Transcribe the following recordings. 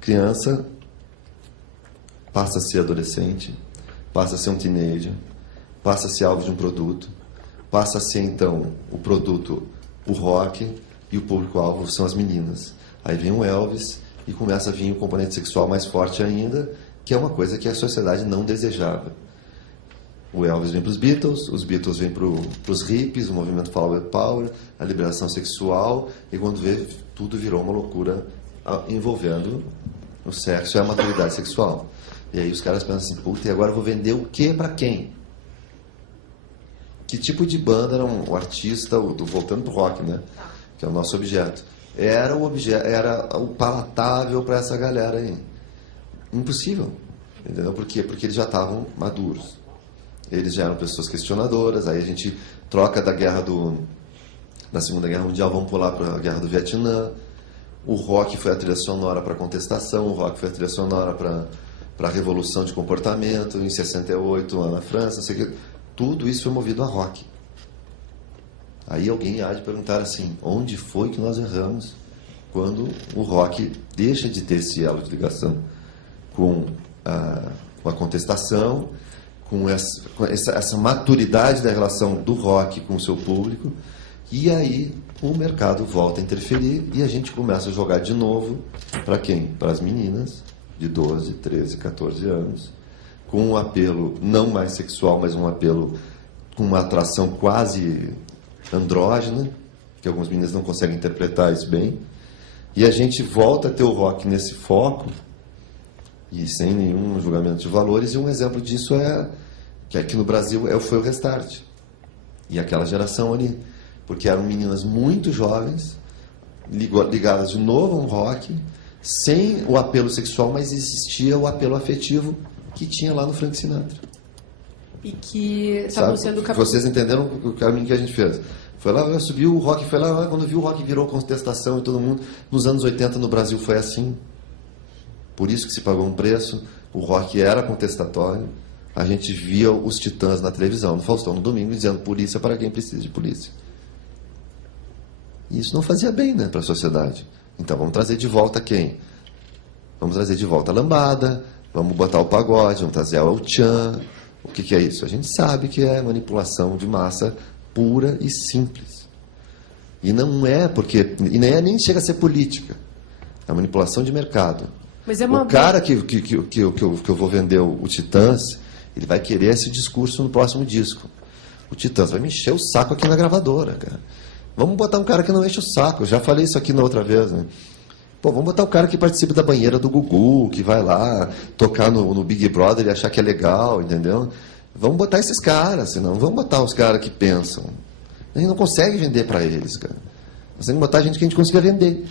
Criança passa a ser adolescente, passa a ser um teenager, passa a ser alvo de um produto, passa a ser, então, o produto, o rock, e o público-alvo são as meninas. Aí vem o Elvis e começa a vir o componente sexual mais forte ainda, que é uma coisa que a sociedade não desejava. O Elvis vem para os Beatles vêm para os hippies, o movimento Flower Power, a liberação sexual, e quando vê, tudo virou uma loucura envolvendo o sexo e a maturidade sexual. E aí os caras pensam assim, puta, e agora eu vou vender o quê para quem? Que tipo de banda era o artista, voltando para o rock, né? Que é o nosso objeto. Era o palatável para essa galera aí. Impossível. Entendeu? Por quê? Porque eles já estavam maduros. Eles já eram pessoas questionadoras. Aí a gente troca da Segunda Guerra Mundial, vamos pular para a Guerra do Vietnã. O rock foi a trilha sonora para a contestação, o rock foi a trilha sonora para a revolução de comportamento, em 68, lá na França, sei que, tudo isso foi movido a rock. Aí alguém há de perguntar assim, onde foi que nós erramos quando o rock deixa de ter esse elo de ligação com a contestação, com essa maturidade da relação do rock com o seu público, e aí o mercado volta a interferir e a gente começa a jogar de novo para quem? Para as meninas de 12, 13, 14 anos, com um apelo não mais sexual, mas um apelo com uma atração quase andrógena, que algumas meninas não conseguem interpretar isso bem, e a gente volta a ter o rock nesse foco, e sem nenhum julgamento de valores, e um exemplo disso que aqui no Brasil foi o Restart, e aquela geração ali, porque eram meninas muito jovens, ligadas de novo a um rock, sem o apelo sexual, mas existia o apelo afetivo que tinha lá no Frank Sinatra. E que estavam sendo... Vocês entenderam o caminho que a gente fez? Foi lá, subiu o rock, foi lá, quando viu o rock virou contestação e todo mundo. Nos anos 80 no Brasil foi assim. Por isso que se pagou um preço, o rock era contestatório. A gente via os Titãs na televisão, no Faustão, no domingo, dizendo polícia para quem precisa de polícia. E isso não fazia bem, né, para a sociedade. Então vamos trazer de volta quem? Vamos trazer de volta a lambada, vamos botar o pagode, vamos trazer o tchan. O que é isso? A gente sabe que é manipulação de massa pura e simples. E não é porque... E nem chega a ser política. É manipulação de mercado. Mas é uma... O cara que eu vou vender o Titãs, ele vai querer esse discurso no próximo disco. O Titãs vai me encher o saco aqui na gravadora, cara. Vamos botar um cara que não enche o saco. Eu já falei isso aqui na outra vez, né? Pô, vamos botar o cara que participa da banheira do Gugu, que vai lá tocar no Big Brother e achar que é legal, entendeu? Vamos botar esses caras, senão vamos botar os caras que pensam. A gente não consegue vender para eles, cara. Nós temos que botar gente que a gente consiga vender.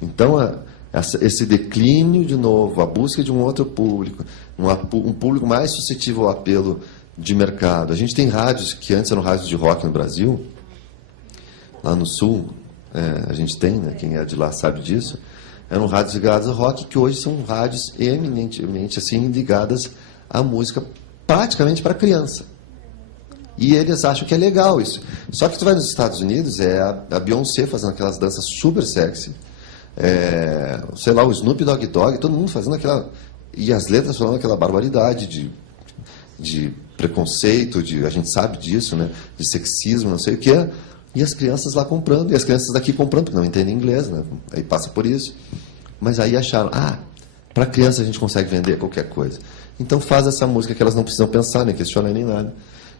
Então, esse declínio, de novo, a busca de um outro público, um público mais suscetível ao apelo de mercado. A gente tem rádios que antes eram rádios de rock no Brasil, lá no Sul, a gente tem, né, quem é de lá sabe disso, eram rádios ligadas ao rock, que hoje são rádios eminentemente assim, ligadas à música praticamente para criança. E eles acham que é legal isso. Só que tu vai nos Estados Unidos, a Beyoncé fazendo aquelas danças super sexy, sei lá, o Snoop Dogg Dogg, todo mundo fazendo aquela... E as letras falando aquela barbaridade de preconceito, a gente sabe disso, né, de sexismo, não sei o que. E as crianças lá comprando, e as crianças daqui comprando, porque não entendem inglês, né? Aí passa por isso. Mas aí acharam, para criança a gente consegue vender qualquer coisa. Então faz essa música que elas não precisam pensar, nem questionar, nem nada.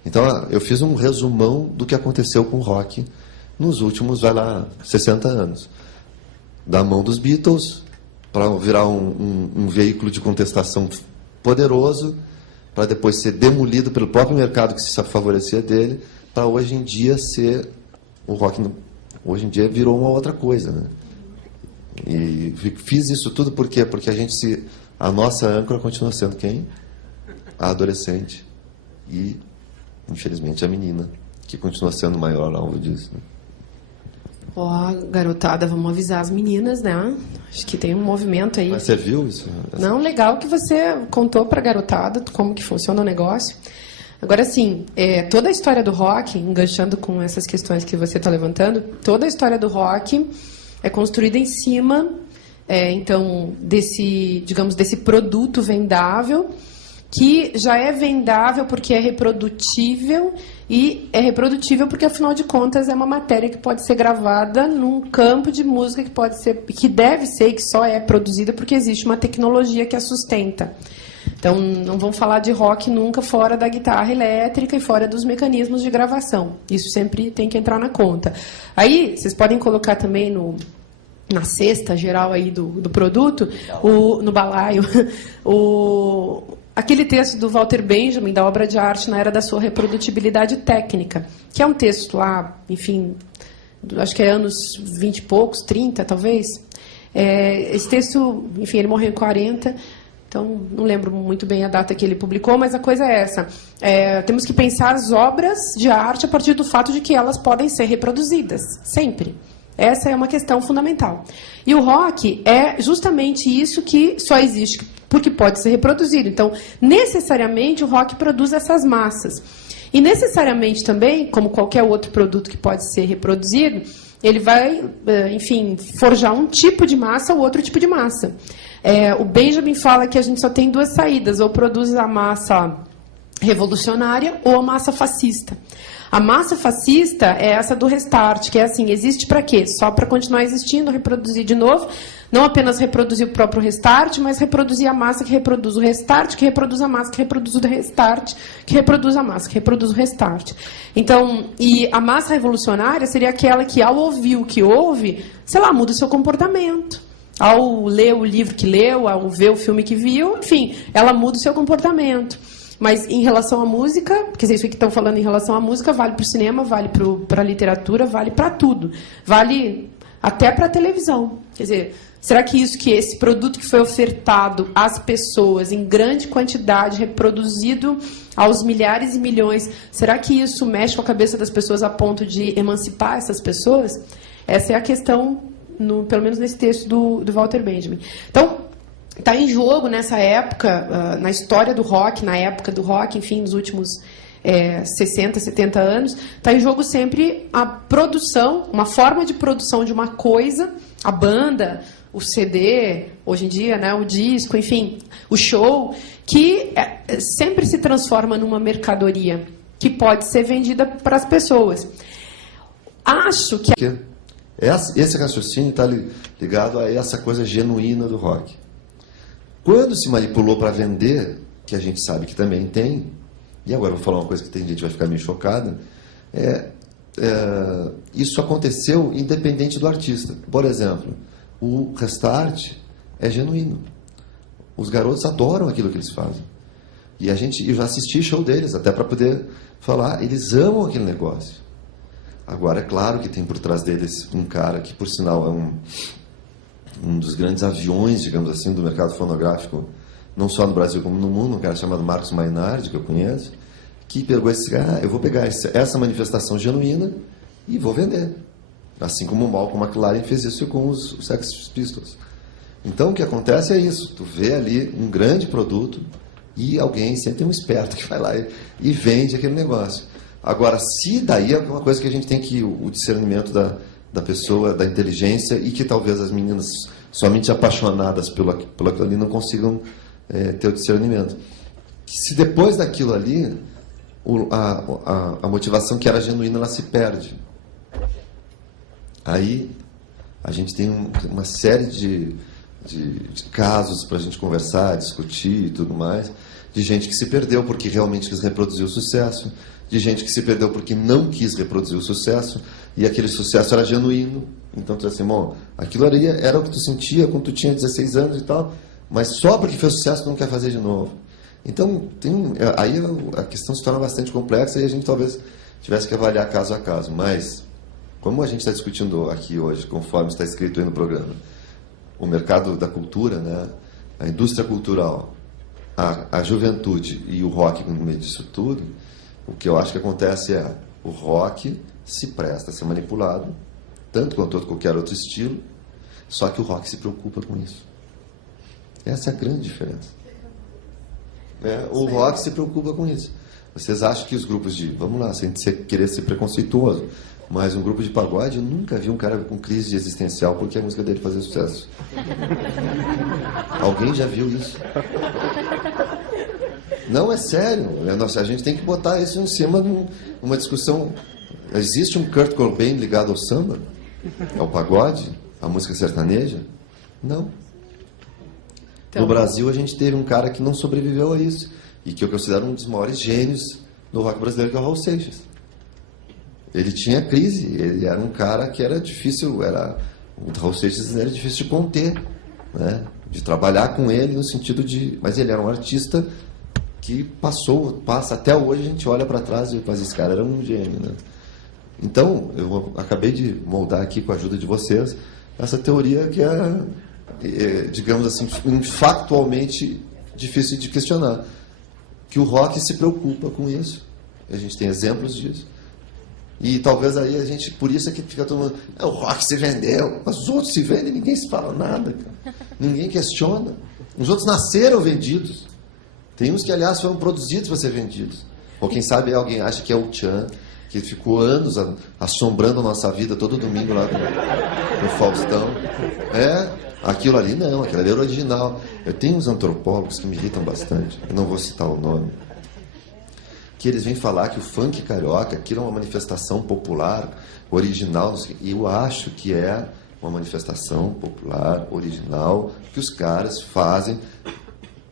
Então eu fiz um resumão do que aconteceu com o rock nos últimos, 60 anos. Da mão dos Beatles, para virar um veículo de contestação poderoso, para depois ser demolido pelo próprio mercado que se favorecia dele, para hoje em dia ser... O rock, hoje em dia, virou uma outra coisa, né? E fiz isso tudo por quê? Porque a nossa âncora continua sendo quem? A adolescente. E, infelizmente, a menina, que continua sendo o maior alvo disso. Né? Garotada, vamos avisar as meninas, né? Acho que tem um movimento aí. Mas você viu isso? Não, legal que você contou para a garotada como que funciona o negócio. Agora, assim, toda a história do rock, enganchando com essas questões que você está levantando, toda a história do rock é construída em cima, então, desse produto vendável, que já é vendável porque é reprodutível, e é reprodutível porque, afinal de contas, é uma matéria que pode ser gravada num campo de música que deve ser e que só é produzida porque existe uma tecnologia que a sustenta. Então, não vamos falar de rock nunca fora da guitarra elétrica e fora dos mecanismos de gravação. Isso sempre tem que entrar na conta. Aí, vocês podem colocar também na cesta geral aí do produto, no balaio, aquele texto do Walter Benjamin, da obra de arte na era da sua reprodutibilidade técnica, que é um texto lá, enfim, acho que é anos 20 e poucos, 30 talvez. Esse texto, enfim, ele morreu em 40, então não lembro muito bem a data que ele publicou, mas a coisa é essa. Temos que pensar as obras de arte a partir do fato de que elas podem ser reproduzidas, sempre. Essa é uma questão fundamental. E o rock é justamente isso que só existe porque pode ser reproduzido. Então, necessariamente, o rock produz essas massas. E necessariamente também, como qualquer outro produto que pode ser reproduzido, ele vai, enfim, forjar um tipo de massa ou outro tipo de massa. O Benjamin fala que a gente só tem duas saídas, ou produz a massa revolucionária ou a massa fascista. A massa fascista é essa do restart, que é assim, existe para quê? Só para continuar existindo, reproduzir de novo, não apenas reproduzir o próprio restart, mas reproduzir a massa que reproduz o restart, que reproduz a massa que reproduz o restart, que reproduz a massa que reproduz o restart. Então, e a massa revolucionária seria aquela que, ao ouvir o que ouve, sei lá, muda o seu comportamento. Ao ler o livro que leu, ao ver o filme que viu, enfim, ela muda o seu comportamento. Mas em relação à música, quer dizer, isso que estão falando em relação à música, vale para o cinema, vale para a literatura, vale para tudo. Vale até para a televisão. Quer dizer, será que esse produto que foi ofertado às pessoas em grande quantidade, reproduzido aos milhares e milhões, será que isso mexe com a cabeça das pessoas a ponto de emancipar essas pessoas? Essa é a questão, pelo menos nesse texto do Walter Benjamin. Então, está em jogo nessa época, na história do rock, na época do rock, enfim, nos últimos 60, 70 anos, está em jogo sempre a produção, uma forma de produção de uma coisa, a banda, o CD, hoje em dia, né, o disco, enfim, o show, que sempre se transforma numa mercadoria que pode ser vendida para as pessoas. Acho que... Esse raciocínio está ligado a essa coisa genuína do rock. Quando se manipulou para vender, que a gente sabe que também tem, e agora eu vou falar uma coisa que tem gente que vai ficar meio chocada, isso aconteceu independente do artista. Por exemplo, o Restart é genuíno. Os garotos adoram aquilo que eles fazem. E eu já assisti show deles, até para poder falar, eles amam aquele negócio. Agora, é claro que tem por trás deles um cara que, por sinal, é um dos grandes aviões, digamos assim, do mercado fonográfico, não só no Brasil como no mundo, um cara chamado Marcos Mainardi, que eu conheço, que pegou eu vou pegar essa manifestação genuína e vou vender. Assim como o Malcolm McLaren fez isso com os Sex Pistols. Então, o que acontece é isso. Tu vê ali um grande produto e alguém, sempre tem um esperto que vai lá e vende aquele negócio. Agora, se daí é uma coisa que a gente tem que... O discernimento da pessoa, da inteligência, e que talvez as meninas somente apaixonadas pelo aquilo ali não consigam ter o discernimento. Se depois daquilo ali, a motivação que era genuína, ela se perde. Aí a gente tem uma série de casos para a gente conversar, discutir e tudo mais, de gente que se perdeu porque realmente quis reproduzir o sucesso, de gente que se perdeu porque não quis reproduzir o sucesso, e aquele sucesso era genuíno. Então tu diz assim, bom, aquilo era o que tu sentia quando tu tinha 16 anos e tal, mas só porque fez sucesso tu não quer fazer de novo. Então aí a questão se torna bastante complexa e a gente talvez tivesse que avaliar caso a caso. Mas, como a gente está discutindo aqui hoje, conforme está escrito aí no programa, o mercado da cultura, né, a indústria cultural, a juventude e o rock no meio disso tudo, o que eu acho que acontece é o rock se presta a ser manipulado, tanto quanto qualquer outro estilo, só que o rock se preocupa com isso. Essa é a grande diferença. O rock se preocupa com isso. Vocês acham que os grupos vamos lá, sem querer ser preconceituoso, Mas um grupo de pagode, eu nunca vi um cara com crise existencial porque a música dele fazia sucesso. Alguém já viu isso? Não, é sério. A gente tem que botar isso em cima de uma discussão. Existe um Kurt Cobain ligado ao samba? Ao pagode? À música sertaneja? Não. Então, no Brasil, a gente teve um cara que não sobreviveu a isso. E que eu considero um dos maiores gênios do rock brasileiro, que é o Raul Seixas. Ele tinha crise, ele era um cara que era difícil, o Raul Seixas era difícil de conter, né? De trabalhar com ele no sentido de... Mas ele era um artista que passa, até hoje a gente olha para trás e faz, esse cara era um gênio, né? Então, eu acabei de moldar aqui com a ajuda de vocês essa teoria que digamos assim, factualmente difícil de questionar. Que o rock se preocupa com isso. A gente tem exemplos disso. E talvez aí a gente, por isso é que fica todo mundo, o rock se vendeu, mas os outros se vendem, ninguém se fala nada, cara. Ninguém questiona. Os outros nasceram vendidos. Tem uns que, aliás, foram produzidos para ser vendidos. Ou quem sabe alguém acha que é o Tchan, que ficou anos assombrando a nossa vida todo domingo lá no Faustão. Aquilo ali não, aquilo ali era original. Eu tenho uns antropólogos que me irritam bastante, eu não vou citar o nome, que eles vêm falar que o funk carioca, aquilo é uma manifestação popular, original, e eu acho que é uma manifestação popular, original, que os caras fazem.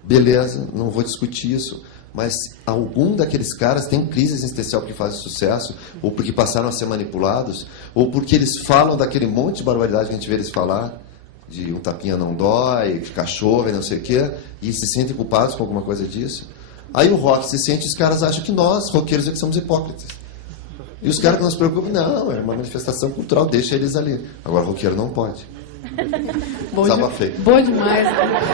Beleza, não vou discutir isso, mas algum daqueles caras tem crise existencial porque fazem sucesso, ou porque passaram a ser manipulados, ou porque eles falam daquele monte de barbaridade que a gente vê eles falar, de um tapinha não dói, de cachorro e não sei o quê, e se sentem culpados com alguma coisa disso. Aí o rock se sente, os caras acham que nós, roqueiros, é que somos hipócritas. E os caras que não se preocupam, não, é uma manifestação cultural, deixa eles ali. Agora o roqueiro não pode. Boa demais.